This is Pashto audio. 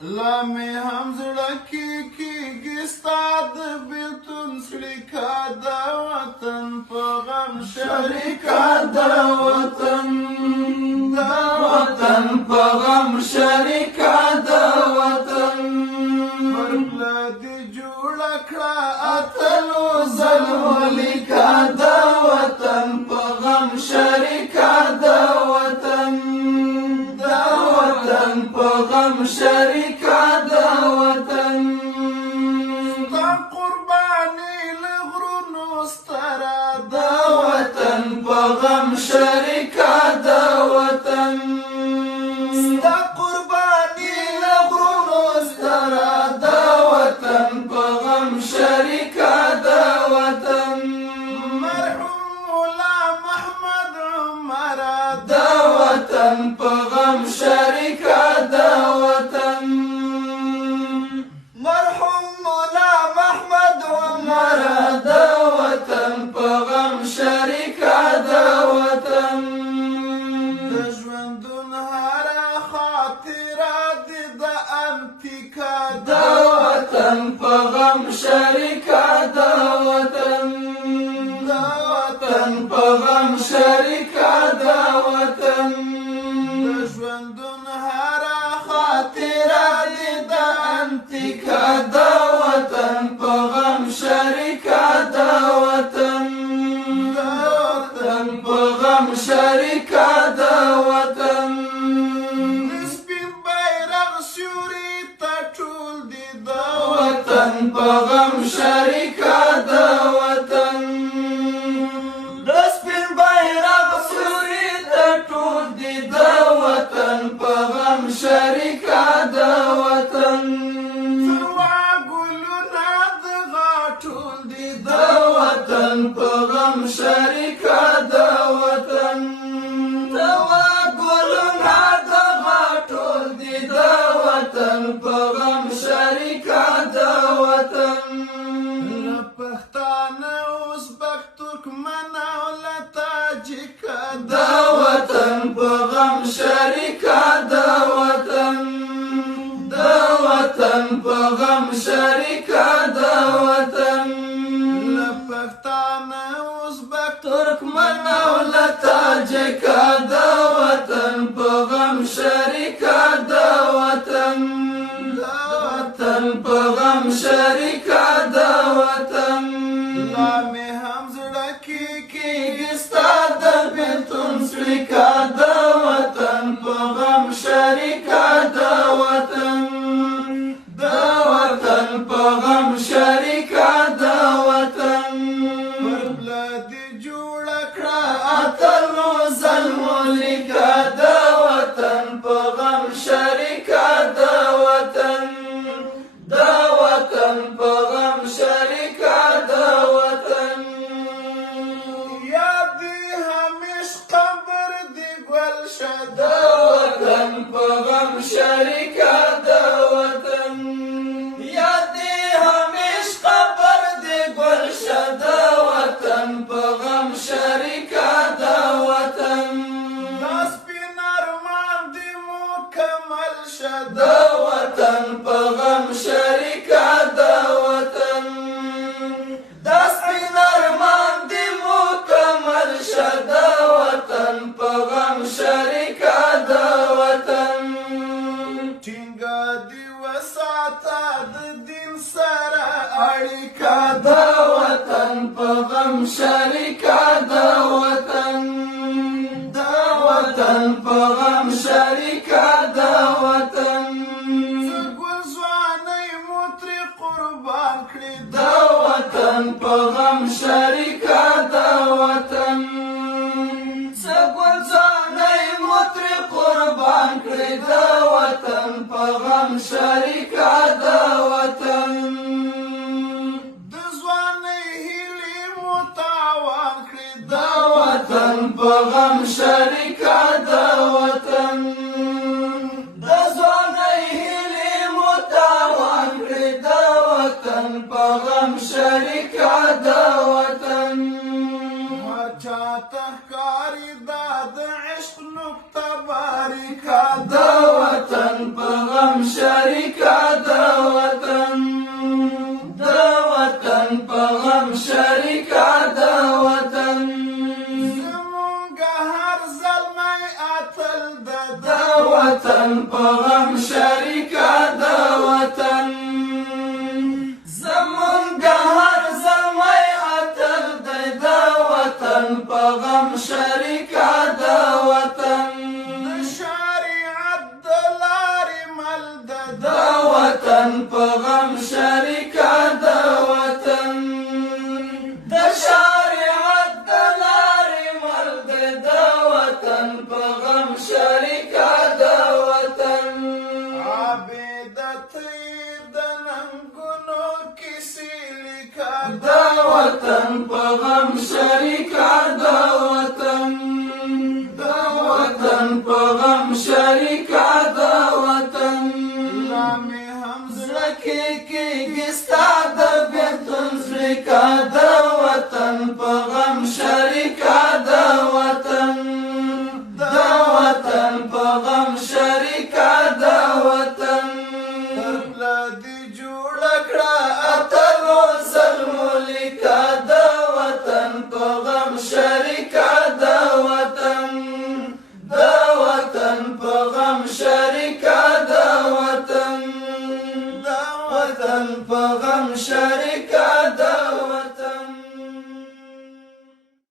لا مې هم زړه کېږي ستا د بېلتون څړیکه د وطن په غم شریکه د وطن په غم شریکه د وطن پرله دې جوړه کړه اتلو ظلمو لیکه د وطن په غم شریکه د وطن په غم شریکه د وطن ستا قرباني له غرونو ستره د وطن په غم شریکه د وطن ستا قرباني له غرونو ستره د وطن په غم شریکه د وطن مرحوم مولا محمد عمر د وطن په غم شریکه په غم شریکه د وطن په غم شریکه د وطن د ژوندون هره خاطره دې د انتیکه د وطن په غم شریکه د وطن په غم شریکه د وطن په غم شریکه د وطن د سپین بیرغ سیوري ته ټول دي د وطن په غم شریکه د وطن څروا ګلونه د غاټول دي د وطن په غم شریکه د وطن څروا ګلونه د غاټول دي د وطن په غم شریکه د د وطن په غم شریکه د وطن په غم شریکه د وطن له پښتانه ازبک ترکمن او له تاجکه د وطن په غم شریکه د وطن په غم شریکه د وطن لا مې هم زړه کېږي ستا د بېلتون څړیکه د وطن په غم شریکه د وطن په غم شریکه د وطن پرله دې جوړه کړه اتلو ظلمو لیکه د وطن په غم شریکه د وطن په غم شریکه د وطن یاد دې همیش قبر دې ګلشه د وطن په غم شریکه د وطن یاد دې همیش قبر دې ګلشه د وطن په غم شریکه د وطن دا سپین ارمان دې مکمل شه د وطن په غم شریکه د وطن دا سپین ارمان دې مکمل شه د وطن په غم شریکه د وطن ټینګه دې وساته د دین سره اړیکه د وطن په غم شریکه د وطن په غم شریکه د وطن د وطن په غم شریکه د وطن څه ګل ځوانۍ مو ترې قربان کړې د وطن په غم شریکه د وطن د ځوانۍ هیلې مو تاوان کړې د وطن په غم شریکه د وطن د ځوانۍ هیلې مو تاوان کړې د وطن په غم شریکه د وطن هر چاته ښکاري دا د عشق نکته باریکه د وطن په غم شریکه غم شریکه د وطن زمونږ هر زلمی اتل دی د وطن په غم شریکه د وطن د شریعت د لارې مل ده د وطن په غم شریکه د وطن د شریعت د لارې مل ده د وطن په غم شریکه د وطن عابدت د ننګونو کیسې لیکه د وطن په غم شریکه د وطن د وطن په غم شریکه د وطن لا مې هم زړه کې کېږي ستا د بېلتون زړیکه د وطن په غم شریکه د وطن د وطن په غم شریکه د وطن هر پله دې جوړه کړه اتلو زلمو لیکه د وطن په غم شریکه د وطن د وطن په غم شریکه د وطن د وطن په غم شریکه